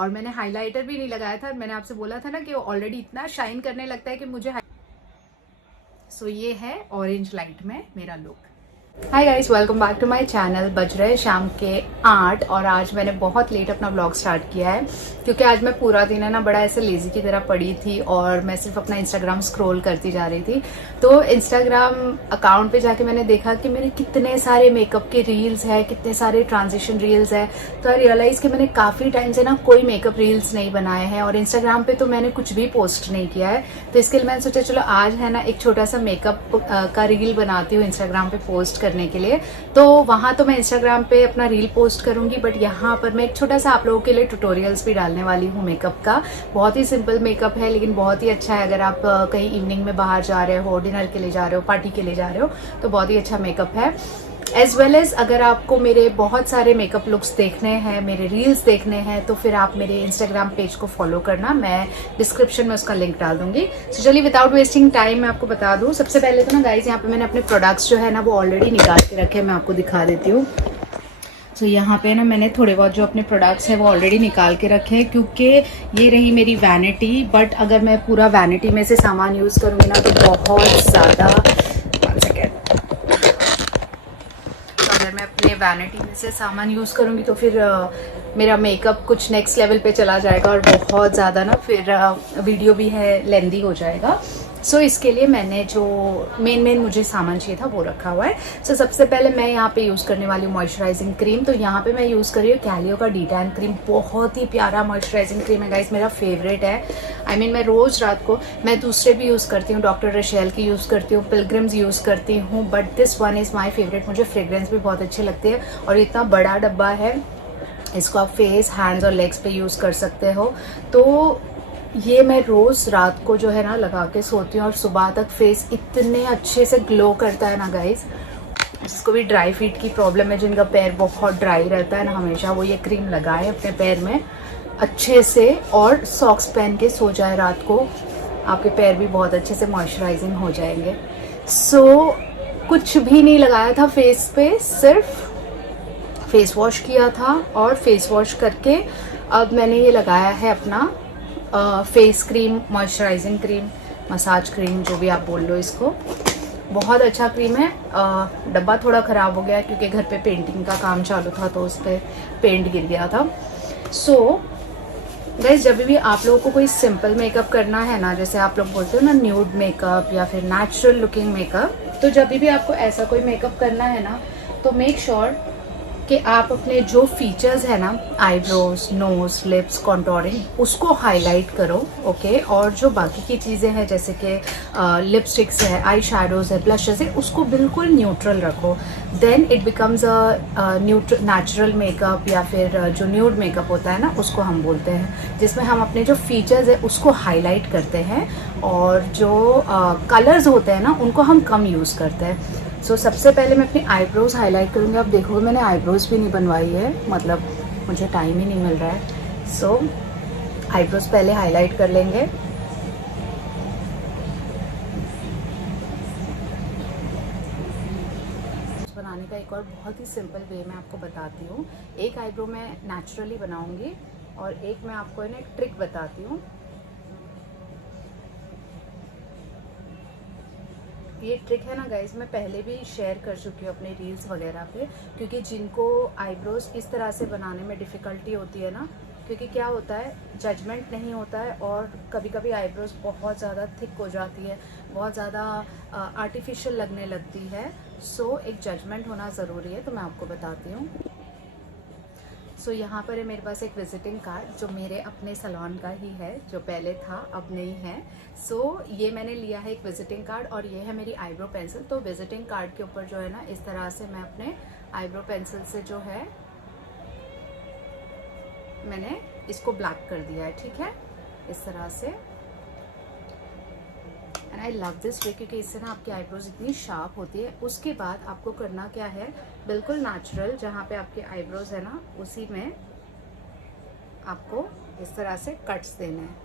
और मैंने हाइलाइटर भी नहीं लगाया था। मैंने आपसे बोला था ना कि वो ऑलरेडी इतना शाइन करने लगता है कि मुझे सो ये है ऑरेंज लाइट में मेरा look. Hi guys, welcome back to my channel. बज रहे शाम के 8 और आज मैंने बहुत लेट अपना व्लॉग स्टार्ट किया है क्योंकि आज मैं पूरा दिन है ना बड़ा ऐसे लेजी की तरह पड़ी थी और मैं सिर्फ अपना इंस्टाग्राम स्क्रॉल करती जा रही थी। तो इंस्टाग्राम अकाउंट पे जाके मैंने देखा कि मेरे कितने सारे मेकअप के रील्स है, कितने सारे ट्रांजिशन रील्स है। तो आई रियलाइज कि मैंने काफ़ी टाइम से ना कोई मेकअप रील्स नहीं बनाए हैं और इंस्टाग्राम पे तो मैंने कुछ भी पोस्ट नहीं किया है। तो इसके लिए मैंने सोचा चलो आज है ना एक छोटा सा मेकअप का रील बनाती हूँ इंस्टाग्राम पे पोस्ट करने के लिए। तो वहां तो मैं इंस्टाग्राम पे अपना रील पोस्ट करूंगी, बट यहाँ पर मैं एक छोटा सा आप लोगों के लिए ट्यूटोरियल्स भी डालने वाली हूँ मेकअप का। बहुत ही सिंपल मेकअप है लेकिन बहुत ही अच्छा है। अगर आप कहीं इवनिंग में बाहर जा रहे हो, डिनर के लिए जा रहे हो, पार्टी के लिए जा रहे हो तो बहुत ही अच्छा मेकअप है। एज वेल एज अगर आपको मेरे बहुत सारे मेकअप लुक्स देखने हैं, मेरे रील्स देखने हैं, तो फिर आप मेरे इंस्टाग्राम पेज को फॉलो करना। मैं डिस्क्रिप्शन में उसका लिंक डाल दूंगी। सो चलिए विदाउट वेस्टिंग टाइम मैं आपको बता दूं। सबसे पहले तो ना गाइज यहाँ पे मैंने अपने प्रोडक्ट्स जो है ना वो ऑलरेडी निकाल के रखे हैं, मैं आपको दिखा देती हूँ। तो यहाँ पे ना मैंने थोड़े बहुत जो अपने प्रोडक्ट्स हैं वो ऑलरेडी निकाल के रखे हैं क्योंकि ये रही मेरी वैनिटी। बट अगर मैं पूरा वैनिटी में से सामान यूज़ करूँगी ना तो बहुत ज़्यादा, अगर मैं अपने वैनिटी में से सामान यूज़ करूँगी तो फिर मेरा मेकअप कुछ नेक्स्ट लेवल पे चला जाएगा और बहुत ज़्यादा ना फिर वीडियो भी है लेंदी हो जाएगा। सो इसके लिए मैंने जो मेन मुझे सामान चाहिए था वो रखा हुआ है। सो सबसे पहले मैं यहाँ पे यूज़ करने वाली हूँ मॉइस्चराइजिंग क्रीम। तो यहाँ पे मैं यूज़ कर रही हूँ कैलियो का डी-टैन क्रीम। बहुत ही प्यारा मॉइस्चराइजिंग क्रीम है गाइस, मेरा फेवरेट है। आई मीन मैं रोज़ रात को, मैं दूसरे भी यूज़ करती हूँ, डॉक्टर रशेल की यूज़ करती हूँ, पिलग्रिम्स यूज़ करती हूँ, but this one is my favourite. मुझे फ्रेग्रेंस भी बहुत अच्छी लगती है और इतना बड़ा डब्बा है, इसको आप फेस, हैंड्स और लेग्स पे यूज़ कर सकते हो। तो ये मैं रोज़ रात को जो है ना लगा के सोती हूँ और सुबह तक फेस इतने अच्छे से ग्लो करता है ना गाइस। जिसको भी ड्राई फीट की प्रॉब्लम है, जिनका पैर बहुत ड्राई रहता है ना, हमेशा वो ये क्रीम लगाए अपने पैर में अच्छे से और सॉक्स पहन के सो जाए रात को, आपके पैर भी बहुत अच्छे से मॉइस्चराइजिंग हो जाएंगे। सो कुछ भी नहीं लगाया था फेस पे, सिर्फ फेस वॉश किया था और फेस वॉश करके अब मैंने ये लगाया है अपना face cream, moisturising cream, massage cream, जो भी आप बोल लो इसको। बहुत अच्छा क्रीम है। डब्बा थोड़ा ख़राब हो गया क्योंकि घर पे पेंटिंग का काम चालू था तो उस पर पेंट गिर गया था। सो गाइस, जब भी आप लोगों को कोई सिंपल मेकअप करना है ना, जैसे आप लोग बोलते हो ना न्यूड मेकअप या फिर नेचुरल लुकिंग मेकअप, तो जब भी आपको ऐसा कोई मेकअप करना है ना तो मेक श्योर कि आप अपने जो फीचर्स है ना, आईब्रोज, नोज, लिप्स, कॉन्टोरिंग, उसको हाईलाइट करो, ओके। और जो बाकी की चीज़ें हैं जैसे कि लिपस्टिक्स है, आई शैडोज है, ब्लशेस है, उसको बिल्कुल न्यूट्रल रखो। Then it becomes a natural makeup या फिर जो न्यूड मेकअप होता है ना उसको हम बोलते हैं, जिसमें हम अपने जो फीचर्स है उसको हाईलाइट करते हैं और जो कलर्स होते हैं ना उनको हम कम यूज़ करते हैं। सो सबसे पहले मैं अपनी आईब्रोज हाईलाइट करूँगी। आप देखोगे मैंने आईब्रोज भी नहीं बनवाई है, मतलब मुझे टाइम ही नहीं मिल रहा है। सो आईब्रोज पहले हाईलाइट कर लेंगे। बनाने का एक और बहुत ही सिंपल वे मैं आपको बताती हूँ। एक आईब्रो मैं नेचुरली बनाऊंगी और एक मैं आपको एक ट्रिक बताती हूँ। ये ट्रिक है ना गाइज, मैं पहले भी शेयर कर चुकी हूँ अपने रील्स वगैरह पे, क्योंकि जिनको आईब्रोज इस तरह से बनाने में डिफ़िकल्टी होती है ना, क्योंकि क्या होता है जजमेंट नहीं होता है और कभी कभी आईब्रोज बहुत ज़्यादा थिक हो जाती है, बहुत ज़्यादा आर्टिफिशियल लगने लगती है। सो एक जजमेंट होना ज़रूरी है, तो मैं आपको बताती हूँ। सो यहाँ पर है मेरे पास एक विजिटिंग कार्ड जो मेरे अपने सैलून का ही है, जो पहले था अब नहीं है। सो ये मैंने लिया है एक विजिटिंग कार्ड और ये है मेरी आईब्रो पेंसिल। तो विजिटिंग कार्ड के ऊपर जो है ना इस तरह से मैं अपने आईब्रो पेंसिल से जो है मैंने इसको ब्लैक कर दिया है, ठीक है, इस तरह से। And I love this way क्योंकि इससे ना आपकी आईब्रोज इतनी शार्प होती है। उसके बाद आपको करना क्या है, बिल्कुल नेचुरल जहाँ पे आपके आईब्रोज है ना उसी में आपको इस तरह से कट्स देने हैं।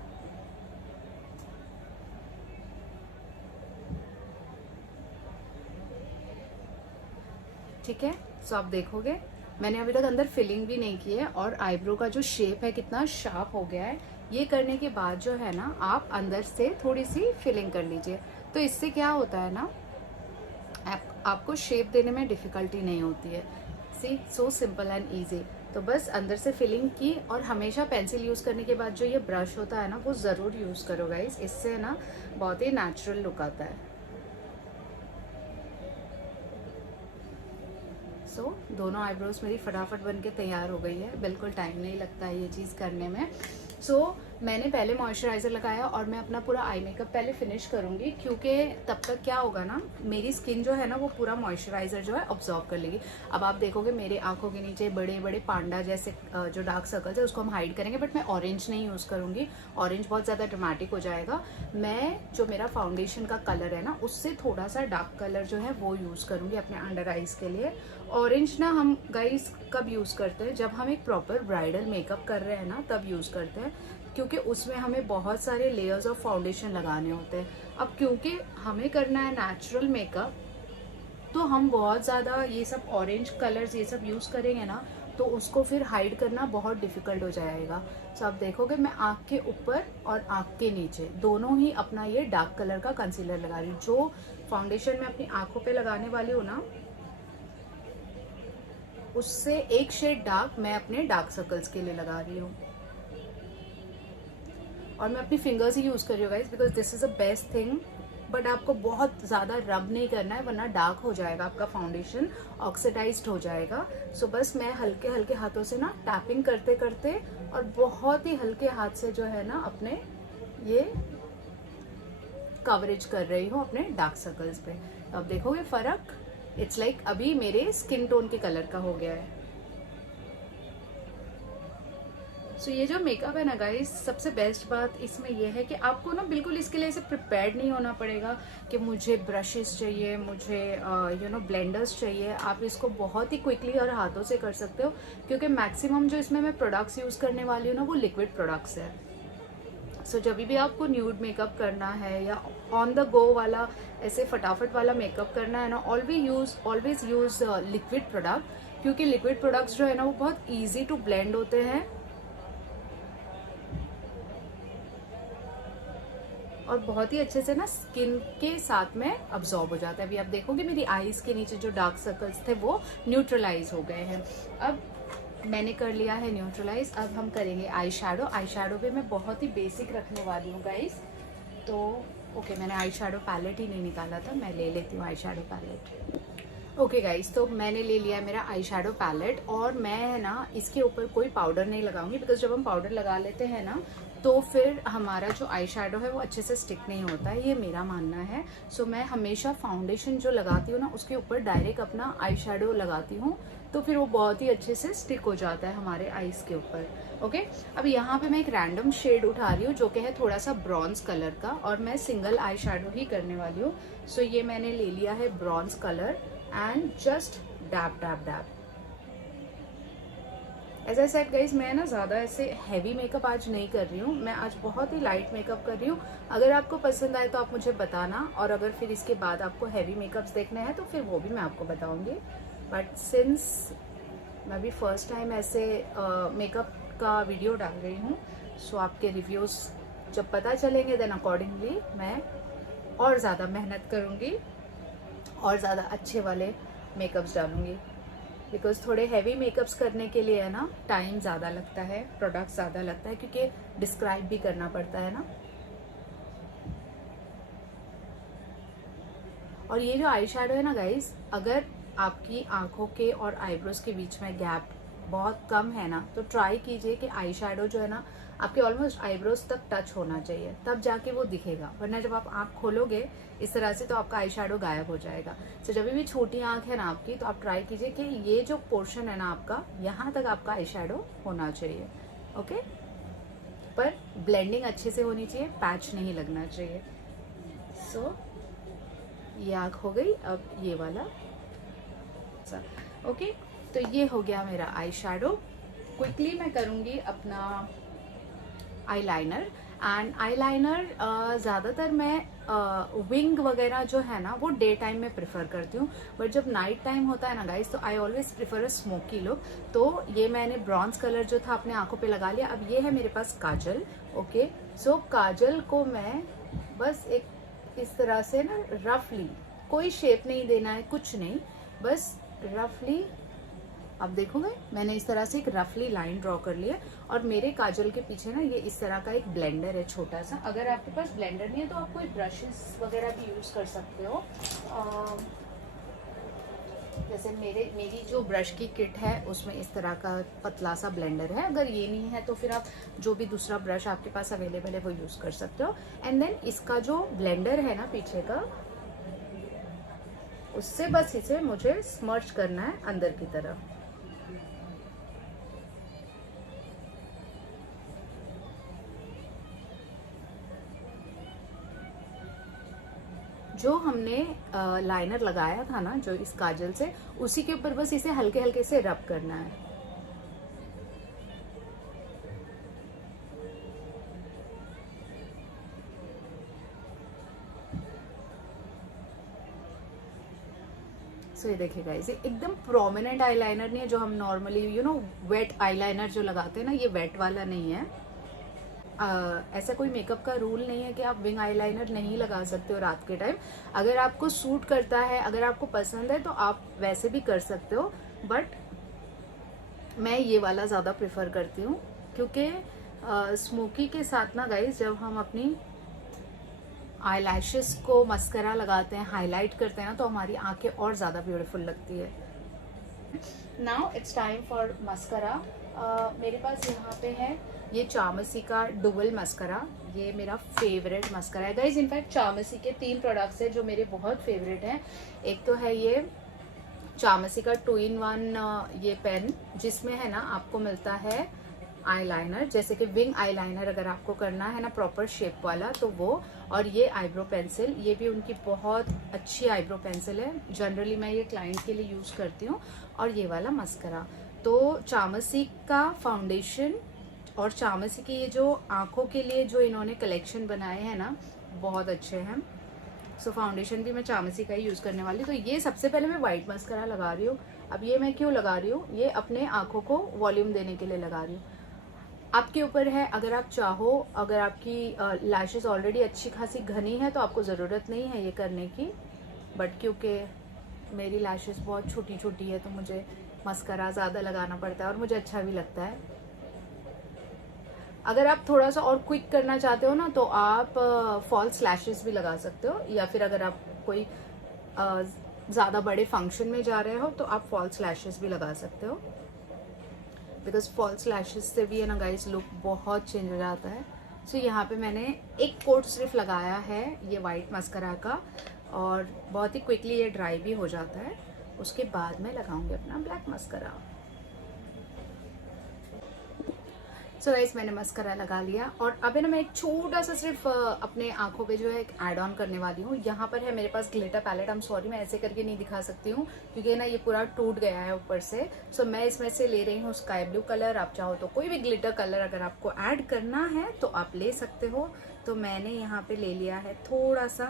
ठीक है, सो आप देखोगे मैंने अभी तक अंदर फिलिंग भी नहीं की है और आईब्रो का जो शेप है कितना शार्प हो गया है। ये करने के बाद जो है ना आप अंदर से थोड़ी सी फिलिंग कर लीजिए, तो इससे क्या होता है ना आपको शेप देने में डिफ़िकल्टी नहीं होती है। सी सो सिंपल एंड ईजी। तो बस अंदर से फिलिंग की, और हमेशा पेंसिल यूज़ करने के बाद जो ये ब्रश होता है ना वो ज़रूर यूज़ करो गाइस, इससे ना बहुत ही नेचुरल लुक आता है। सो दोनों आईब्रोज मेरी फटाफट बन के तैयार हो गई है, बिल्कुल टाइम नहीं लगता है ये चीज़ करने में। सो मैंने पहले मॉइस्चराइज़र लगाया और मैं अपना पूरा आई मेकअप पहले फिनिश करूँगी, क्योंकि तब तक क्या होगा ना मेरी स्किन जो है ना वो पूरा मॉइस्चराइज़र जो है ऑब्जॉर्व कर लेगी। अब आप देखोगे मेरे आंखों के नीचे बड़े बड़े पांडा जैसे जो डार्क सर्कल्स है उसको हम हाइड करेंगे, बट मैं ऑरेंज नहीं यूज़ करूँगी, ऑरेंज बहुत ज़्यादा ड्रामेटिक हो जाएगा। मैं जो मेरा फाउंडेशन का कलर है ना उससे थोड़ा सा डार्क कलर जो है वो यूज़ करूँगी अपने अंडर आइज़ के लिए। ऑरेंज ना हम गाइस कब यूज़ करते हैं, जब हम एक प्रॉपर ब्राइडल मेकअप कर रहे हैं ना तब यूज़ करते हैं, क्योंकि उसमें हमें बहुत सारे लेयर्स ऑफ फाउंडेशन लगाने होते हैं। अब क्योंकि हमें करना है नेचुरल मेकअप, तो हम बहुत ज़्यादा ये सब ऑरेंज कलर्स ये सब यूज़ करेंगे ना तो उसको फिर हाइड करना बहुत डिफ़िकल्ट हो जाएगा। सो आप देखोगे मैं आँख के ऊपर और आँख के नीचे दोनों ही अपना ये डार्क कलर का कंसीलर लगा रही हूँ। जो फाउंडेशन मैं अपनी आँखों पे लगाने वाली हूँ ना उससे एक शेड डार्क मैं अपने डार्क सर्कल्स के लिए लगा रही हूँ, और मैं अपनी फिंगर्स ही यूज़ कर रही हूँ guys, because this is a best thing. But आपको बहुत ज़्यादा रब नहीं करना है वरना डार्क हो जाएगा आपका फाउंडेशन, ऑक्सीडाइज्ड हो जाएगा। सो बस मैं हल्के हल्के हाथों से ना टैपिंग करते करते और बहुत ही हल्के हाथ से जो है ना अपने ये कवरेज कर रही हूँ अपने डार्क सर्कल्स पे। तो अब देखोगे फ़र्क, इट्स लाइक अभी मेरे स्किन टोन के कलर का हो गया है। सो ये जो मेकअप है ना गाइस, सबसे बेस्ट बात इसमें ये है कि आपको ना बिल्कुल इसके लिए ऐसे प्रिपेयर्ड नहीं होना पड़ेगा कि मुझे ब्रशेस चाहिए, मुझे ब्लेंडर्स चाहिए। आप इसको बहुत ही क्विकली और हाथों से कर सकते हो, क्योंकि मैक्सिमम जो इसमें मैं प्रोडक्ट्स यूज़ करने वाली हूँ ना वो लिक्विड प्रोडक्ट्स है। सो जब भी आपको न्यूड मेकअप करना है या ऑन द गो वाला ऐसे फटाफट वाला मेकअप करना है ना, ऑलवेज यूज़ लिक्विड प्रोडक्ट, क्योंकि लिक्विड प्रोडक्ट्स जो है ना वो बहुत ईजी टू ब्लेंड होते हैं और बहुत ही अच्छे से ना स्किन के साथ में अब्जॉर्ब हो जाता है। अभी आप देखोगे मेरी आईज के नीचे जो डार्क सर्कल्स थे वो न्यूट्रलाइज हो गए हैं। अब मैंने कर लिया है न्यूट्रलाइज, अब हम करेंगे आई शैडो। आई शैडो पे मैं बहुत ही बेसिक रखने वाली हूँ गाइस। तो ओके, मैंने आई शैडो पैलेट ही नहीं निकाला था, मैं ले लेती हूँ eye shadow palette. Okay guys, तो मैंने ले लिया मेरा आई शैडो पैलेट, और मैं ना इसके ऊपर कोई पाउडर नहीं लगाऊंगी, बिकॉज जब हम पाउडर लगा लेते हैं ना तो फिर हमारा जो आई शैडो है वो अच्छे से स्टिक नहीं होता है, ये मेरा मानना है। सो मैं हमेशा फाउंडेशन जो लगाती हूँ ना उसके ऊपर डायरेक्ट अपना आई शैडो लगाती हूँ, तो फिर वो बहुत ही अच्छे से स्टिक हो जाता है हमारे आईज के ऊपर। ओके, अब यहाँ पे मैं एक रैंडम शेड उठा रही हूँ जो कि है थोड़ा सा ब्रॉन्ज कलर का, और मैं सिंगल आई शैडो ही करने वाली हूँ। सो ये मैंने ले लिया है bronze colour and just dab dab dab. As I said guys, मैं ना ज़्यादा ऐसे हैवी मेकअप आज नहीं कर रही हूँ, मैं आज बहुत ही लाइट मेकअप कर रही हूँ। अगर आपको पसंद आए तो आप मुझे बताना, और अगर फिर इसके बाद आपको हैवी मेकअप्स देखने हैं तो फिर वो भी मैं आपको बताऊँगी। बट सिंस मैं भी फर्स्ट टाइम ऐसे मेकअप का वीडियो डाल रही हूँ, सो आपके रिव्यूज़ जब पता चलेंगे देन अकॉर्डिंगली मैं और ज़्यादा मेहनत करूँगी और ज़्यादा अच्छे वाले मेकअप्स डालूँगी, बिकॉज थोड़े हैवी मेकअप्स करने के लिए है ना टाइम ज़्यादा लगता है, प्रोडक्ट ज़्यादा लगता है, क्योंकि डिस्क्राइब भी करना पड़ता है ना। और ये जो आई शैडो है ना गाइस, अगर आपकी आंखों के और आईब्रोज के बीच में गैप बहुत कम है ना तो ट्राई कीजिए कि आई शैडो जो है ना आपके ऑलमोस्ट आईब्रोज तक टच होना चाहिए, तब जाके वो दिखेगा, वरना जब आप आँख खोलोगे इस तरह से तो आपका आई शैडो गायब हो जाएगा। तो जब भी छोटी आँख है ना आपकी, तो आप ट्राई कीजिए कि ये जो पोर्शन है ना आपका, यहाँ तक आपका आई शैडो होना चाहिए। ओके, पर ब्लेंडिंग अच्छे से होनी चाहिए, पैच नहीं लगना चाहिए। सो ये आँख हो गई, अब ये वाला। ओके, तो ये हो गया मेरा आई शैडो। क्विकली मैं करूँगी अपना आईलाइनर, एंड आईलाइनर ज़्यादातर मैं विंग वगैरह जो है ना वो डे टाइम में प्रेफर करती हूँ, बट जब नाइट टाइम होता है ना गाइस तो I always prefer a smoky look. तो ये मैंने ब्रॉन्ज कलर जो था अपने आंखों पे लगा लिया। अब ये है मेरे पास काजल। ओके, सो काजल को मैं बस एक इस तरह से ना रफली, कोई शेप नहीं देना है, कुछ नहीं, बस रफली। अब देखोगे मैंने इस तरह से एक रफली लाइन ड्रॉ कर लिया। और मेरे काजल के पीछे ना ये इस तरह का एक ब्लेंडर है छोटा सा। अगर आपके पास ब्लेंडर नहीं है तो आप कोई ब्रशेस वगैरह भी यूज कर सकते हो। जैसे मेरी जो ब्रश की किट है उसमें इस तरह का पतला सा ब्लेंडर है। अगर ये नहीं है तो फिर आप जो भी दूसरा ब्रश आपके पास अवेलेबल है वो यूज कर सकते हो। एंड देन इसका जो ब्लेंडर है ना पीछे का, उससे बस इसे मुझे स्मर्च करना है अंदर की तरफ। जो हमने लाइनर लगाया था ना जो इस काजल से, उसी के ऊपर बस इसे हल्के हल्के से रब करना है। सो ये देखिएगा, इसे एकदम प्रोमिनेंट आईलाइनर नहीं है जो हम नॉर्मली वेट आईलाइनर जो लगाते हैं ना, ये वेट वाला नहीं है। ऐसा कोई मेकअप का रूल नहीं है कि आप विंग आईलाइनर नहीं लगा सकते हो रात के टाइम। अगर आपको सूट करता है, अगर आपको पसंद है तो आप वैसे भी कर सकते हो, बट मैं ये वाला ज़्यादा प्रेफर करती हूँ क्योंकि स्मोकी के साथ ना गाइस जब हम अपनी आईलैशेस को मस्करा लगाते हैं, हाईलाइट करते हैं ना, तो हमारी आंखें और ज़्यादा ब्यूटीफुल लगती है। Now it's time for mascara. मेरे पास यहाँ पे है ये चामसी का डुअल मस्करा। ये मेरा फेवरेट मस्करा है गाइज। इनफैक्ट चामसी के 3 प्रोडक्ट्स है जो मेरे बहुत फेवरेट हैं। एक तो है ये चामसी का 2-in-1 ये पेन, जिसमें है ना आपको मिलता है आईलाइनर, जैसे कि विंग आईलाइनर अगर आपको करना है ना प्रॉपर शेप वाला तो वो, और ये आईब्रो पेंसिल, ये भी उनकी बहुत अच्छी आईब्रो पेंसिल है। जनरली मैं ये क्लाइंट के लिए यूज़ करती हूँ। और ये वाला मस्करा। तो चामसी का फाउंडेशन और चामसी की ये जो आंखों के लिए जो इन्होंने कलेक्शन बनाए हैं ना, बहुत अच्छे हैं। सो फाउंडेशन भी मैं चामसी का ही यूज़ करने वाली हूँ। तो ये सबसे पहले मैं वाइट मस्करा लगा रही हूँ। अब ये मैं क्यों लगा रही हूँ, ये अपने आंखों को वॉल्यूम देने के लिए लगा रही हूँ। आपके ऊपर है, अगर आप चाहो, अगर आपकी लैशेस ऑलरेडी अच्छी खासी घनी है तो आपको ज़रूरत नहीं है ये करने की, बट क्योंकि मेरी लैशेस बहुत छोटी छोटी है तो मुझे मस्करा ज़्यादा लगाना पड़ता है और मुझे अच्छा भी लगता है। अगर आप थोड़ा सा और क्विक करना चाहते हो ना तो आप फॉल्स लैशेस भी लगा सकते हो, या फिर अगर आप कोई ज़्यादा बड़े फंक्शन में जा रहे हो तो आप फॉल्स लैशेस भी लगा सकते हो, बिकॉज फॉल्स लैशेस से भी है ना गाइस लुक बहुत चेंज हो जाता है। सो यहाँ पे मैंने एक कोट सिर्फ लगाया है ये वाइट मस्करा का, और बहुत ही क्विकली ये ड्राई भी हो जाता है। उसके बाद मैं लगाऊंगी अपना ब्लैक मस्करा। सो गाइस मैंने मस्करा लगा लिया, और अब है ना मैं एक छोटा सा सिर्फ अपने आंखों पे जो है ऐड ऑन करने वाली हूँ। यहाँ पर है मेरे पास glitter palette. I am sorry मैं ऐसे करके नहीं दिखा सकती हूँ क्योंकि ना ये पूरा टूट गया है ऊपर से। सो मैं इसमें से ले रही हूँ स्काई ब्लू कलर। आप चाहो तो कोई भी ग्लिटर कलर अगर आपको ऐड करना है तो आप ले सकते हो। तो मैंने यहाँ पे ले लिया है थोड़ा सा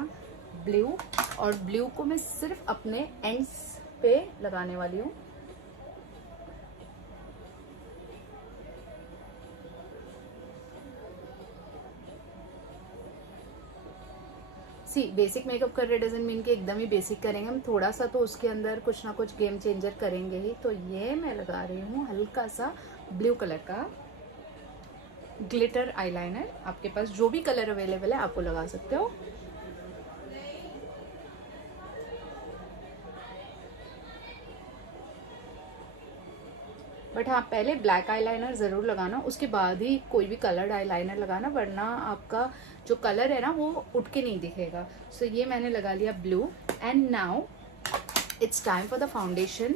ब्लू, और ब्लू को मैं सिर्फ अपने एंड्स पे लगाने वाली हूँ। बेसिक मेकअप कर रहे डजंट मीन कि एकदम ही बेसिक करेंगे, हम थोड़ा सा तो उसके अंदर कुछ ना कुछ गेम चेंजर करेंगे ही। तो ये मैं लगा रही हूँ हल्का सा ब्लू कलर का ग्लिटर आईलाइनर। आपके पास जो भी कलर अवेलेबल है आपको लगा सकते हो। बट हाँ पहले ब्लैक आईलाइनर ज़रूर लगाना, उसके बाद ही कोई भी कलर्ड आईलाइनर लगाना, वरना आपका जो कलर है ना वो उठ के नहीं दिखेगा। सो ये मैंने लगा लिया blue. And now it's time for the foundation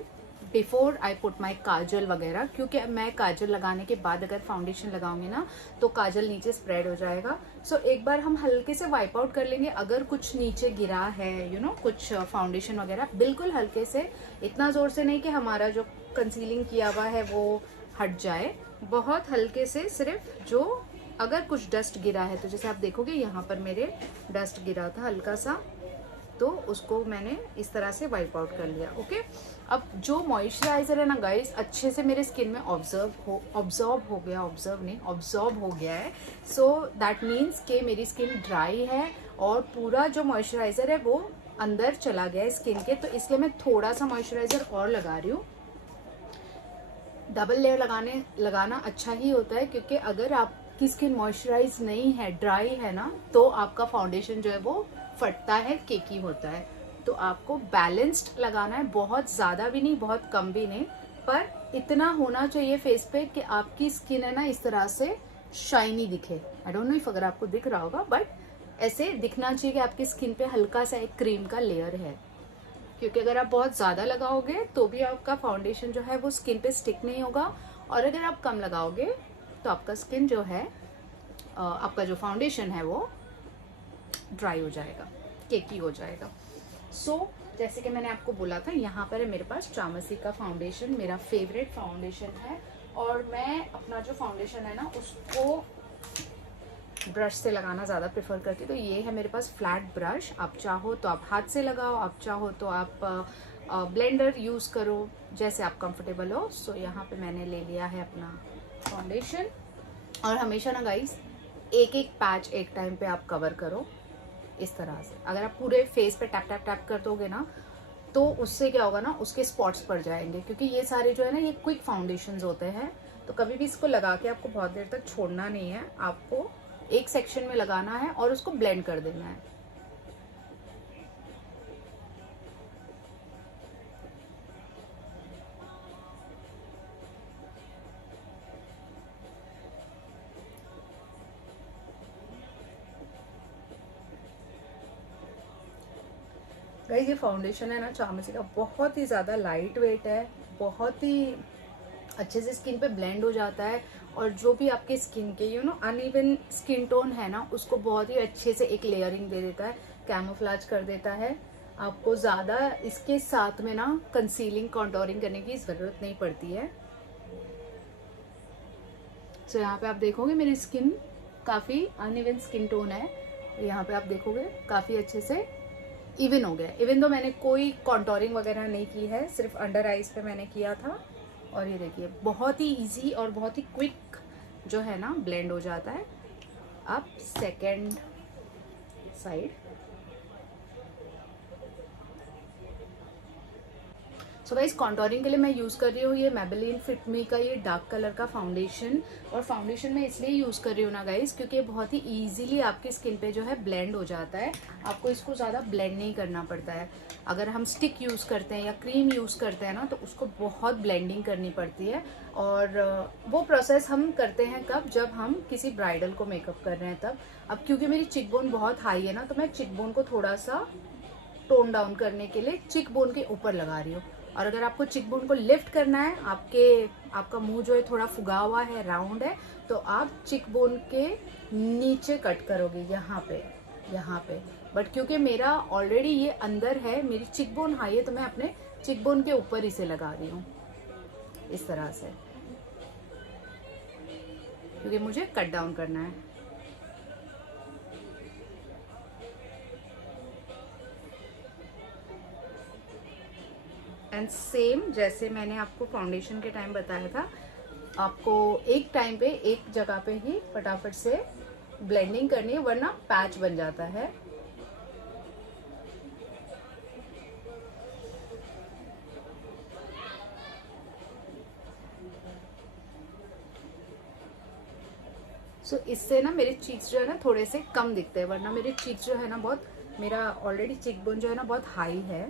before I put my kajal वगैरह, क्योंकि मैं काजल लगाने के बाद अगर फाउंडेशन लगाऊंगी ना तो काजल नीचे स्प्रेड हो जाएगा। सो एक बार हम हल्के से वाइप आउट कर लेंगे अगर कुछ नीचे गिरा है कुछ फाउंडेशन वगैरह, बिल्कुल हल्के से, इतना जोर से नहीं कि हमारा जो कंसीलिंग किया हुआ है वो हट जाए, बहुत हल्के से सिर्फ जो अगर कुछ डस्ट गिरा है तो जैसे आप देखोगे यहाँ पर मेरे डस्ट गिरा था हल्का सा, तो उसको मैंने इस तरह से वाइप आउट कर लिया। ओके, अब जो मॉइस्चराइज़र है ना गाइस, अच्छे से मेरे स्किन में ऑब्जॉर्ब हो गया है। सो दैट मीन्स कि मेरी स्किन ड्राई है और पूरा जो मॉइस्चराइज़र है वो अंदर चला गया है स्किन के, तो इसलिए मैं थोड़ा सा मॉइस्चराइज़र और लगा रही हूँ। डबल लेयर लगाना अच्छा ही होता है, क्योंकि अगर आपकी स्किन मॉइस्चराइज नहीं है, ड्राई है ना, तो आपका फाउंडेशन जो है वो फटता है, केकी होता है। तो आपको बैलेंस्ड लगाना है, बहुत ज़्यादा भी नहीं, बहुत कम भी नहीं, पर इतना होना चाहिए फेस पे कि आपकी स्किन है ना इस तरह से शाइनी दिखे। आई डोंट नो इफ अगर आपको दिख रहा होगा, बट ऐसे दिखना चाहिए कि आपकी स्किन पे हल्का सा एक क्रीम का लेयर है, क्योंकि अगर आप बहुत ज़्यादा लगाओगे तो भी आपका फाउंडेशन जो है वो स्किन पे स्टिक नहीं होगा, और अगर आप कम लगाओगे तो आपका स्किन जो है, आपका जो फाउंडेशन है वो ड्राई हो जाएगा, केकी हो जाएगा। सो जैसे कि मैंने आपको बोला था, यहाँ पर है मेरे पास चामसी का फाउंडेशन, मेरा फेवरेट फाउंडेशन है, और मैं अपना जो फाउंडेशन है ना उसको ब्रश से लगाना ज़्यादा प्रेफर करती हूँ। तो ये है मेरे पास फ्लैट ब्रश, आप चाहो तो आप हाथ से लगाओ, आप चाहो तो आप ब्लेंडर यूज़ करो, जैसे आप कंफर्टेबल हो। सो यहाँ पे मैंने ले लिया है अपना फाउंडेशन, और हमेशा ना गाइस एक एक पैच एक टाइम पे आप कवर करो इस तरह से। अगर आप पूरे फेस पे टैप टैप टैप कर दोगे ना, तो उससे क्या होगा ना, उसके स्पॉट्स पड़ जाएंगे, क्योंकि ये सारे जो है ना ये क्विक फाउंडेशंस होते हैं। तो कभी भी इसको लगा के आपको बहुत देर तक छोड़ना नहीं है, आपको एक सेक्शन में लगाना है और उसको ब्लेंड कर देना है। गाइस ये फाउंडेशन है ना चामसी का, बहुत ही ज़्यादा लाइट वेट है, बहुत ही अच्छे से स्किन पे ब्लेंड हो जाता है, और जो भी आपके स्किन के अनइवन स्किन टोन है ना उसको बहुत ही अच्छे से एक लेयरिंग दे देता है, कैमोफ्लेज कर देता है। आपको ज़्यादा इसके साथ में ना कंसीलिंग कॉन्टोरिंग करने की ज़रूरत नहीं पड़ती है। सो यहाँ पे आप देखोगे मेरी स्किन काफ़ी अनइवन स्किन टोन है, यहाँ पे आप देखोगे काफ़ी अच्छे से इवन हो गया। इवन तो मैंने कोई कॉन्टोरिंग वगैरह नहीं की है, सिर्फ अंडर आइज पे मैंने किया था, और ये देखिए बहुत ही इजी और बहुत ही क्विक जो है ना ब्लेंड हो जाता है। अब second side, so guys contouring के लिए मैं यूज़ कर रही हूँ ये मेबेलिन फिट मी का ये डार्क कलर का फाउंडेशन। और फाउंडेशन मैं इसलिए यूज़ कर रही हूँ ना गाइस, क्योंकि ये बहुत ही इजीली आपकी स्किन पे जो है ब्लेंड हो जाता है, आपको इसको ज़्यादा ब्लेंड नहीं करना पड़ता है। अगर हम स्टिक यूज़ करते हैं या क्रीम यूज़ करते हैं ना, तो उसको बहुत ब्लेंडिंग करनी पड़ती है, और वो प्रोसेस हम करते हैं कब, जब हम किसी ब्राइडल को मेकअप कर रहे हैं तब। अब क्योंकि मेरी चिक बोन बहुत हाई है ना, तो मैं चिक बोन को थोड़ा सा टोन डाउन करने के लिए चिक बोन के ऊपर लगा रही हूँ। और अगर आपको चिक बोन को लिफ्ट करना है, आपका मुंह जो है थोड़ा फुगा हुआ है, राउंड है, तो आप चिक बोन के नीचे कट करोगे यहाँ पे। बट क्योंकि मेरा ऑलरेडी ये अंदर है, मेरी चिक बोन हाई है, तो मैं अपने चिक बोन के ऊपर इसे लगा रही हूँ इस तरह से, क्योंकि मुझे कट डाउन करना है। एंड सेम जैसे मैंने आपको फाउंडेशन के टाइम बताया था, आपको एक टाइम पे एक जगह पे ही फटाफट से ब्लेंडिंग करनी है, वरना पैच बन जाता है। सो इससे ना मेरे चीक्स जो है ना थोड़े से कम दिखते हैं, वरना मेरे चीक्स जो है ना बहुत, मेरा ऑलरेडी चिक बोन जो है ना बहुत हाई है।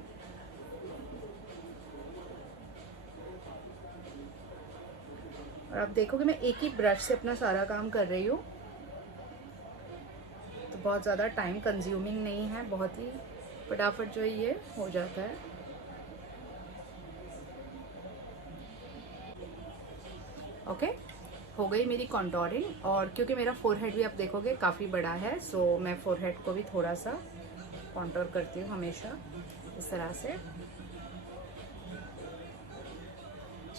और आप देखोगे मैं एक ही ब्रश से अपना सारा काम कर रही हूँ, तो बहुत ज़्यादा टाइम कंज्यूमिंग नहीं है, बहुत ही फटाफट जो है ये हो जाता है। ओके, हो गई मेरी कॉन्टोरिंग। और क्योंकि मेरा फोरहेड भी आप देखोगे काफ़ी बड़ा है, सो मैं फोरहेड को भी थोड़ा सा कॉन्टोर करती हूँ हमेशा इस तरह से।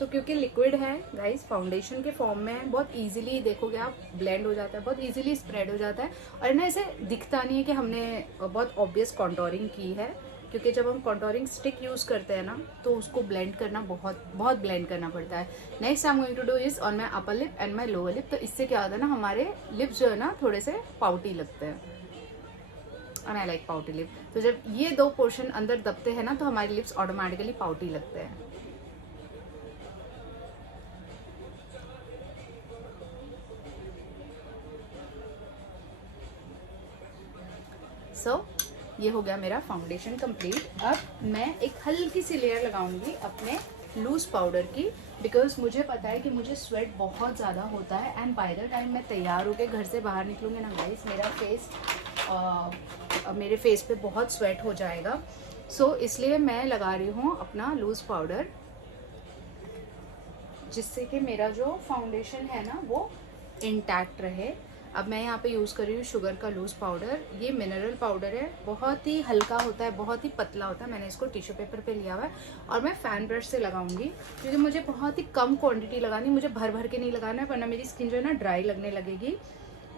सो क्योंकि लिक्विड है गाइस, फाउंडेशन के फॉर्म में है, बहुत इजीली देखोगे आप ब्लेंड हो जाता है, बहुत इजीली स्प्रेड हो जाता है। और ना ऐसे दिखता नहीं है कि हमने बहुत ऑब्वियस कॉन्टोरिंग की है, क्योंकि जब हम कॉन्टोरिंग स्टिक यूज़ करते हैं ना तो उसको ब्लेंड करना बहुत ब्लेंड करना पड़ता है। Next I am going to do is on my upper lip and my lower lip. तो इससे क्या होता है ना, हमारे लिप्स जो है ना थोड़े से पाउटी लगते हैं, and I like pouty lip. तो जब ये दो पोर्शन अंदर दबते हैं ना तो हमारे लिप्स ऑटोमेटिकली पाउटी लगते हैं। सो ये हो गया मेरा फाउंडेशन कंप्लीट। अब मैं एक हल्की सी लेयर लगाऊंगी अपने लूज पाउडर की, बिकॉज मुझे पता है कि मुझे स्वेट बहुत ज़्यादा होता है एंड बाय द टाइम मैं तैयार होकर घर से बाहर निकलूँगी ना गाइस, मेरे फेस पे बहुत स्वेट हो जाएगा। सो इसलिए मैं लगा रही हूँ अपना लूज पाउडर, जिससे कि मेरा जो फाउंडेशन है ना वो इंटैक्ट रहे। अब मैं यहाँ पे यूज़ कर रही हूँ शुगर का लूज़ पाउडर। ये मिनरल पाउडर है, बहुत ही हल्का होता है, बहुत ही पतला होता है। मैंने इसको टिश्यू पेपर पे लिया हुआ है और मैं फैन ब्रश से लगाऊंगी, क्योंकि मुझे बहुत ही कम क्वांटिटी लगानी, मुझे भर भर के नहीं लगाना है, वरना मेरी स्किन जो है ना ड्राई लगने लगेगी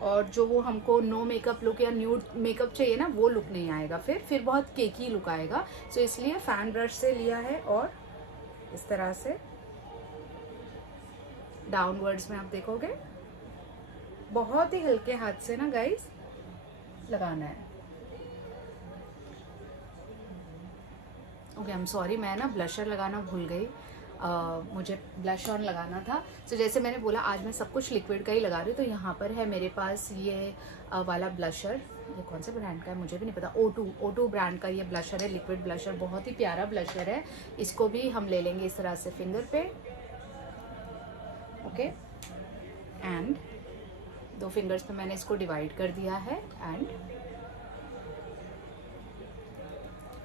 और जो वो हमको नो मेकअप लुक या न्यूड मेकअप चाहिए ना वो लुक नहीं आएगा, फिर बहुत केकी लुक आएगा। सो इसलिए फैन ब्रश से लिया है और इस तरह से डाउनवर्ड्स में आप देखोगे बहुत ही हल्के हाथ से ना गाइस लगाना है। ओके, आई एम सॉरी, मैं ना ब्लशर लगाना भूल गई। मुझे ब्लश ऑन लगाना था। तो जैसे मैंने बोला आज मैं सब कुछ लिक्विड का ही लगा रही हूँ। तो यहाँ पर है मेरे पास ये वाला ब्लशर, ये कौन से ब्रांड का है मुझे भी नहीं पता, O2 ब्रांड का ये ब्लशर है, लिक्विड ब्लशर, बहुत ही प्यारा ब्लशर है। इसको भी हम ले लेंगे इस तरह से फिंगर पे। ओके, एंड 2 फिंगर्स पे मैंने इसको डिवाइड कर दिया है एंड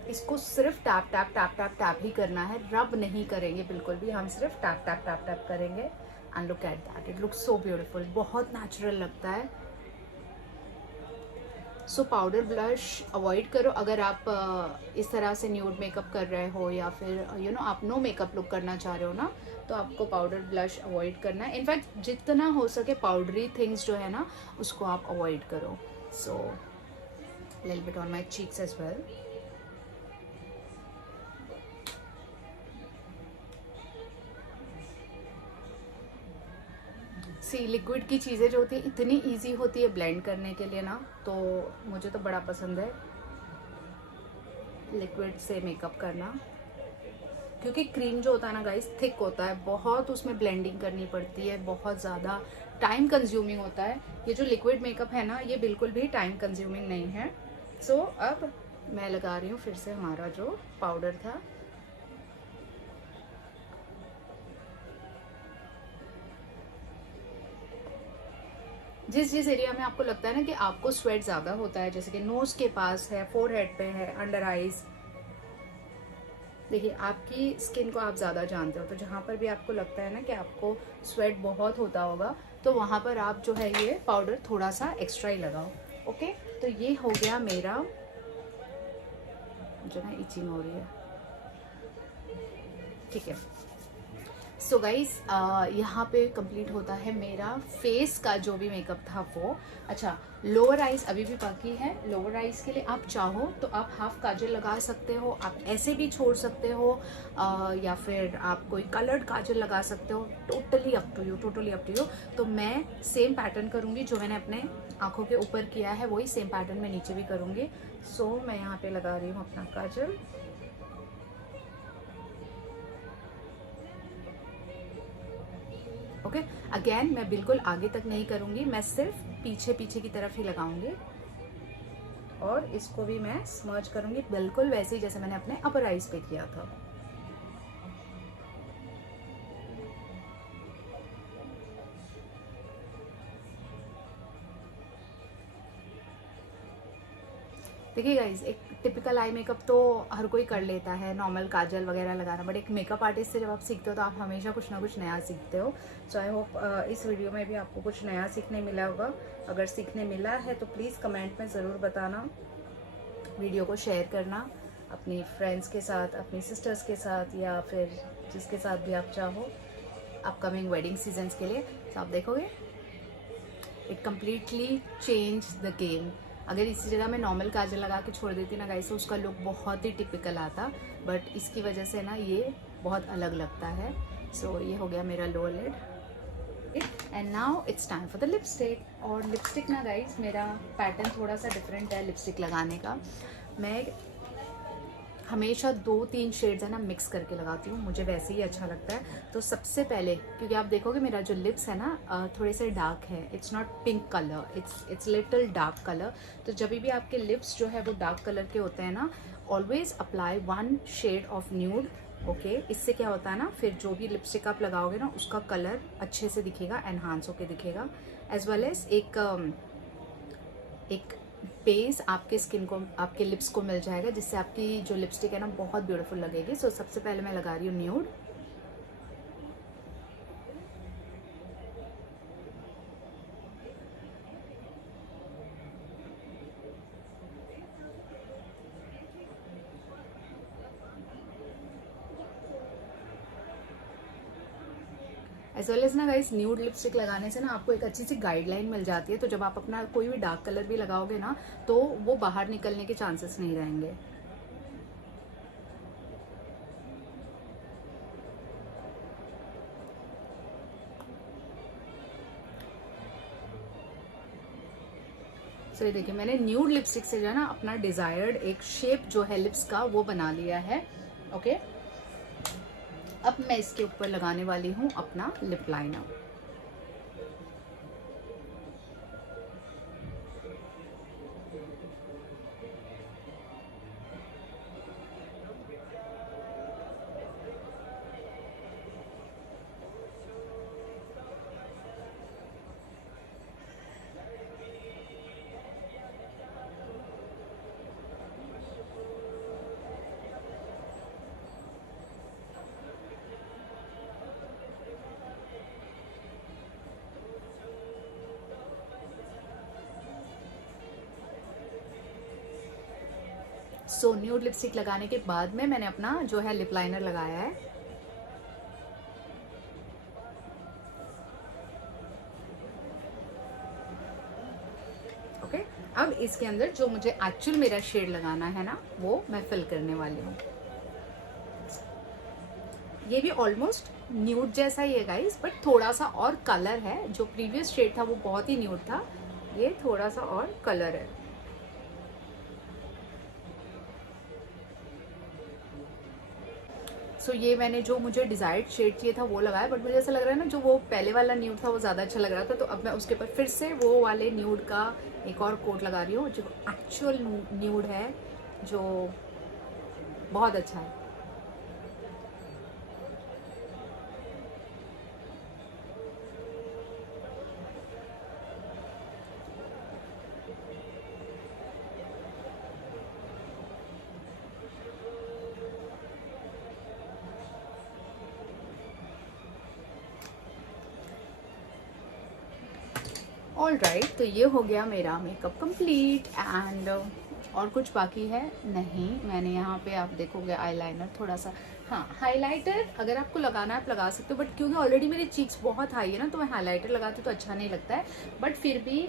इसको सिर्फ tap tap tap tap tap ही करना है, रब नहीं करेंगे बिल्कुल भी, हम सिर्फ टैप टैप टैप टैप करेंगे। And look at that, it looks so beautiful, बहुत नेचुरल लगता है। सो पाउडर ब्लश अवॉइड करो अगर आप इस तरह से न्यूड मेकअप कर रहे हो या फिर आप नो मेकअप लुक करना चाह रहे हो ना, तो आपको पाउडर ब्लश अवॉइड करना है। इनफैक्ट जितना हो सके पाउडरी थिंग्स जो है ना उसको आप अवॉइड करो। So little bit on my cheeks as well. See liquid की चीज़ें जो होती है इतनी इजी होती है ब्लेंड करने के लिए ना, तो मुझे तो बड़ा पसंद है लिक्विड से मेकअप करना, क्योंकि क्रीम जो होता है ना गाइस थिक होता है, बहुत उसमें ब्लेंडिंग करनी पड़ती है, बहुत ज़्यादा टाइम कंज्यूमिंग होता है। ये जो लिक्विड मेकअप है ना ये बिल्कुल भी टाइम कंज्यूमिंग नहीं है। सो अब मैं लगा रही हूँ फिर से हमारा जो पाउडर था। जिस एरिया में आपको लगता है ना कि आपको स्वेट ज़्यादा होता है, जैसे कि नोज के पास है, फोरहेड पे है, अंडर आईज, देखिए आपकी स्किन को आप ज़्यादा जानते हो, तो जहाँ पर भी आपको लगता है ना कि आपको स्वेट बहुत होता होगा तो वहाँ पर आप जो है ये पाउडर थोड़ा सा एक्स्ट्रा ही लगाओ। ओके, तो ये हो गया मेरा, जो ना इचिंग हो रही है, ठीक है। सो गाइस यहाँ पे कंप्लीट होता है मेरा फेस का जो भी मेकअप था वो। अच्छा, लोअर आइज अभी भी बाकी है। लोअर आइज के लिए आप चाहो तो आप हाफ काजल लगा सकते हो, आप ऐसे भी छोड़ सकते हो, या फिर आप कोई कलर्ड काजल लगा सकते हो, totally up to you, totally up to you. तो मैं सेम पैटर्न करूँगी जो मैंने अपने आँखों के ऊपर किया है, वही सेम पैटर्न मैं नीचे भी करूँगी। सो मैं यहाँ पे लगा रही हूँ अपना काजल। ओके, अगेन मैं बिल्कुल आगे तक नहीं करूंगी, मैं सिर्फ पीछे पीछे की तरफ ही लगाऊंगी और इसको भी मैं स्मर्ज करूंगी बिल्कुल वैसे ही जैसे मैंने अपने अपर आइज पे किया था। देखिए गाइज, एक टिपिकल आई मेकअप तो हर कोई कर लेता है, नॉर्मल काजल वगैरह लगाना, बट एक मेकअप आर्टिस्ट से जब आप सीखते हो तो आप हमेशा कुछ ना कुछ नया सीखते हो। सो आई होप इस वीडियो में भी आपको कुछ नया सीखने मिला होगा। अगर सीखने मिला है तो प्लीज़ कमेंट में ज़रूर बताना, वीडियो को शेयर करना अपनी फ्रेंड्स के साथ, अपनी सिस्टर्स के साथ, या फिर जिसके साथ भी आप चाहो। अपकमिंग वेडिंग सीजन्स के लिए। तो आप देखोगे it completely change the game. अगर इसी जगह मैं नॉर्मल काजल लगा के छोड़ देती ना गाइस तो उसका लुक बहुत ही टिपिकल आता, बट इसकी वजह से ना ये बहुत अलग लगता है। सो ये हो गया मेरा lower lid and now it's time for the lipstick. और लिपस्टिक ना गाइस मेरा पैटर्न थोड़ा सा डिफरेंट है लिपस्टिक लगाने का। मैं हमेशा 2-3 शेड्स है ना मिक्स करके लगाती हूँ, मुझे वैसे ही अच्छा लगता है। तो सबसे पहले क्योंकि आप देखोगे मेरा जो लिप्स है ना थोड़े से डार्क है, it's not pink colour, it's little dark colour. तो जब भी आपके लिप्स जो है वो डार्क कलर के होते हैं ना, always apply 1 shade of nude. Okay, इससे क्या होता है ना फिर जो भी लिपस्टिक आप लगाओगे ना उसका कलर अच्छे से दिखेगा, एनहांस होके दिखेगा। एज वेल एज एक बेस आपके स्किन को, आपके लिप्स को मिल जाएगा, जिससे आपकी जो लिपस्टिक है ना बहुत ब्यूटीफुल लगेगी। सो सबसे पहले मैं लगा रही हूँ न्यूड। एज वेल एज ना गाइस न्यूड लिपस्टिक लगाने से ना आपको एक अच्छी सी गाइडलाइन मिल जाती है। तो जब आप अपना कोई भी डार्क कलर भी लगाओगे ना तो वो बाहर निकलने के चांसेस नहीं रहेंगे। सो ये देखिए मैंने न्यूड लिपस्टिक से जो है ना अपना डिजायर्ड एक शेप जो है लिप्स का वो बना लिया है। ओके, अब मैं इसके ऊपर लगाने वाली हूँ अपना लिप लाइनर। सो न्यूड लिपस्टिक लगाने के बाद में मैंने अपना जो है लिप लाइनर लगाया है। ओके, अब इसके अंदर जो मुझे एक्चुअल मेरा शेड लगाना है ना वो मैं फिल करने वाली हूँ। ये भी ऑलमोस्ट न्यूड जैसा ही है गाइस, बट थोड़ा सा और कलर है। जो प्रीवियस शेड था वो बहुत ही न्यूड था, ये थोड़ा सा और कलर है। सो ये मैंने जो मुझे डिजायर्ड शेड चाहिए था वो लगाया, बट मुझे ऐसा लग रहा है ना जो वो पहले वाला न्यूड था वो ज़्यादा अच्छा लग रहा था। तो अब मैं उसके ऊपर फिर से वो वाले न्यूड का एक और कोट लगा रही हूँ जो एक्चुअल न्यूड है, जो बहुत अच्छा है। ऑल राइट, तो ये हो गया मेरा मेकअप कंप्लीट एंड और कुछ बाकी है नहीं। मैंने यहाँ पे आप देखोगे आईलाइनर थोड़ा सा, हाँ हाइलाइटर अगर आपको लगाना है आप लगा सकते हो, बट क्योंकि ऑलरेडी मेरी चीक्स बहुत हाई है ना तो मैं हाइलाइटर लगाती हूँ तो अच्छा नहीं लगता है। बट फिर भी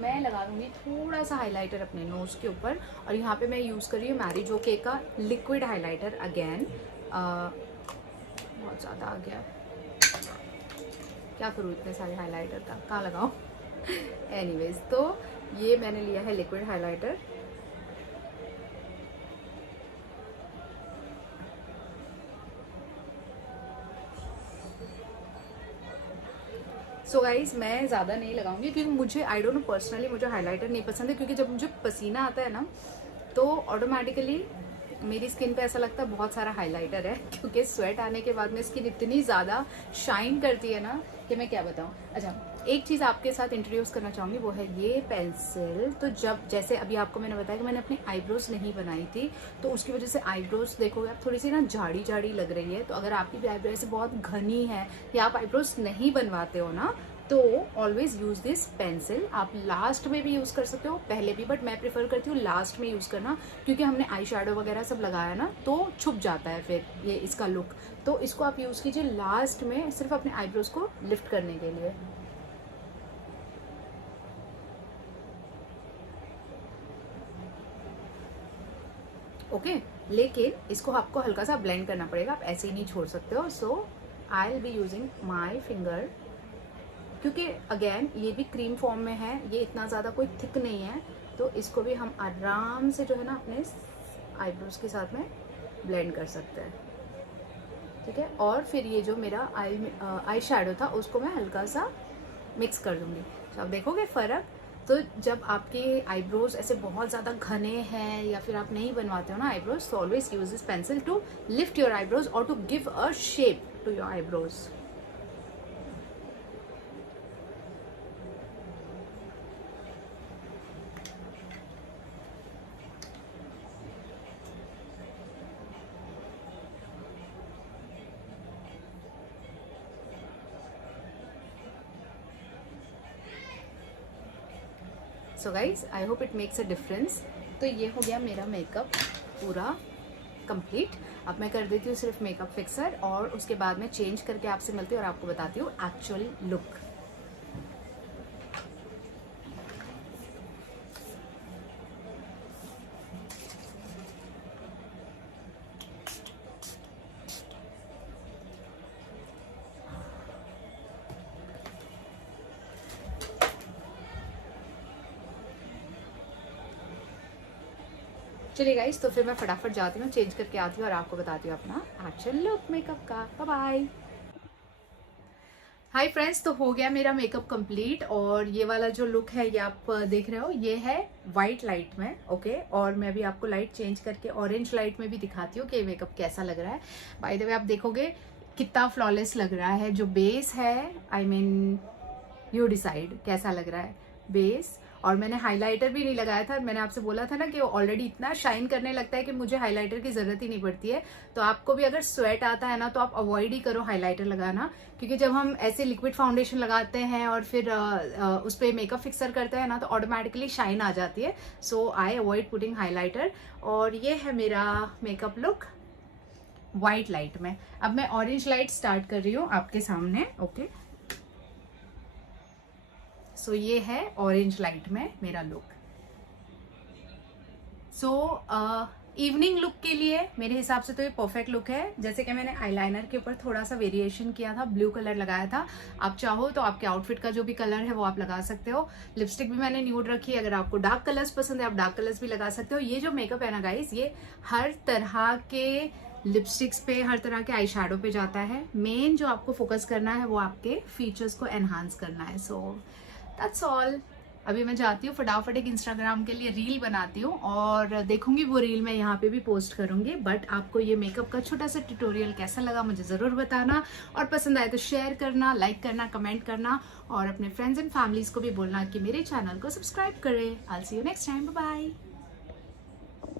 मैं लगा लूँगी थोड़ा सा हाइलाइटर अपने नोज़ के ऊपर। और यहाँ पे मैं यूज़ कर रही हूँ मैरिजोके का लिक्विड हाइलाइटर। अगेन बहुत ज़्यादा आ गया, क्या करूँ इतने सारे हाइलाइटर का, कहाँ लगाऊँ। एनीवेज, तो ये मैंने लिया है लिक्विड हाइलाइटर। सो गाइज मैं ज़्यादा नहीं लगाऊंगी क्योंकि मुझे आई डोंट नो पर्सनली मुझे हाइलाइटर नहीं पसंद है, क्योंकि जब मुझे पसीना आता है ना तो ऑटोमेटिकली मेरी स्किन पे ऐसा लगता है बहुत सारा हाइलाइटर है, क्योंकि स्वेट आने के बाद में स्किन इतनी ज़्यादा शाइन करती है ना कि मैं क्या बताऊँ। अच्छा, एक चीज़ आपके साथ इंट्रोड्यूस करना चाहूँगी, वो है ये पेंसिल। तो जब जैसे अभी आपको मैंने बताया कि मैंने अपनी आईब्रोज नहीं बनाई थी तो उसकी वजह से आईब्रोज देखोगे आप थोड़ी सी ना जाड़ी जाड़ी लग रही है। तो अगर आपकी भी आईब्रो ऐसे बहुत घनी है या आप आईब्रोज नहीं बनवाते हो ना तो ऑलवेज यूज दिस पेंसिल। आप लास्ट में भी यूज कर सकते हो, पहले भी, बट मैं प्रेफर करती हूँ लास्ट में यूज करना, क्योंकि हमने आई शैडो वगैरह सब लगाया ना तो छुप जाता है फिर ये इसका लुक। तो इसको आप यूज कीजिए लास्ट में, सिर्फ अपने आईब्रोज को लिफ्ट करने के लिए। ओके लेकिन इसको आपको हल्का सा ब्लेंड करना पड़ेगा, आप ऐसे ही नहीं छोड़ सकते हो। So I will be using my finger, क्योंकि अगेन ये भी क्रीम फॉर्म में है, ये इतना ज़्यादा कोई थिक नहीं है, तो इसको भी हम आराम से जो है ना अपने आईब्रोज के साथ में ब्लेंड कर सकते हैं। ठीक है, और फिर ये जो मेरा आई शैडो था उसको मैं हल्का सा मिक्स कर दूंगी। तो आप देखोगे फ़र्क। तो जब आपके आईब्रोज ऐसे बहुत ज़्यादा घने हैं या फिर आप नहीं बनवाते हो ना आईब्रोज, तो always use this pencil to lift your eyebrows और to give a shape to your eyebrows. So guys I hope it makes a difference. तो ये हो गया मेरा मेकअप पूरा कंप्लीट। अब मैं कर देती हूँ सिर्फ मेकअप फिक्सर, और उसके बाद में चेंज करके आपसे मिलती हूँ और आपको बताती हूँ एक्चुअल लुक। चलिए गाइस, तो फिर मैं फटाफट जाती हूँ, चेंज करके आती हूँ और आपको बताती हूँ अपना एक्चुअल लुक मेकअप का। Bye bye. हाय फ्रेंड्स, तो हो गया मेरा मेकअप कंप्लीट, और ये वाला जो लुक है ये आप देख रहे हो, ये है वाइट लाइट में। ओके, और मैं अभी आपको लाइट चेंज करके ऑरेंज लाइट में भी दिखाती हूँ कि ये मेकअप कैसा लग रहा है। बाय द वे आप देखोगे कितना फ्लॉलेस लग रहा है। जो बेस है, आई मीन यू डिसाइड कैसा लग रहा है बेस। और मैंने हाइलाइटर भी नहीं लगाया था, मैंने आपसे बोला था ना कि वो ऑलरेडी इतना शाइन करने लगता है कि मुझे हाइलाइटर की जरूरत ही नहीं पड़ती है। तो आपको भी अगर स्वेट आता है ना तो आप अवॉइड ही करो हाइलाइटर लगाना, क्योंकि जब हम ऐसे लिक्विड फाउंडेशन लगाते हैं और फिर उस पर मेकअप फिक्सर करते हैं ना तो ऑटोमेटिकली शाइन आ जाती है। सो आई अवॉइड पुटिंग हाईलाइटर। और ये है मेरा मेकअप लुक व्हाइट लाइट में। अब मैं ऑरेंज लाइट स्टार्ट कर रही हूँ आपके सामने। ओके, सो ये है ऑरेंज लाइट में मेरा लुक। सो इवनिंग लुक के लिए मेरे हिसाब से तो ये परफेक्ट लुक है। जैसे कि मैंने आईलाइनर के ऊपर थोड़ा सा वेरिएशन किया था, ब्लू कलर लगाया था। आप चाहो तो आपके आउटफिट का जो भी कलर है वो आप लगा सकते हो। लिपस्टिक भी मैंने न्यूड रखी है, अगर आपको डार्क कलर्स पसंद है आप डार्क कलर्स भी लगा सकते हो। ये जो मेकअप है ना गाइस, ये हर तरह के लिपस्टिक्स पे, हर तरह के आई शैडो पे जाता है। मेन जो आपको फोकस करना है वो आपके फीचर्स को एनहांस करना है। So that's all. अभी मैं जाती हूँ फटाफट एक इंस्टाग्राम के लिए रील बनाती हूँ और देखूंगी वो रील मैं यहाँ पे भी पोस्ट करूंगी। बट आपको ये मेकअप का छोटा सा ट्यूटोरियल कैसा लगा मुझे ज़रूर बताना, और पसंद आए तो शेयर करना, लाइक करना, कमेंट करना, और अपने फ्रेंड्स एंड फैमिलीज को भी बोलना कि मेरे चैनल को सब्सक्राइब करें। I will see you next time. Bye bye.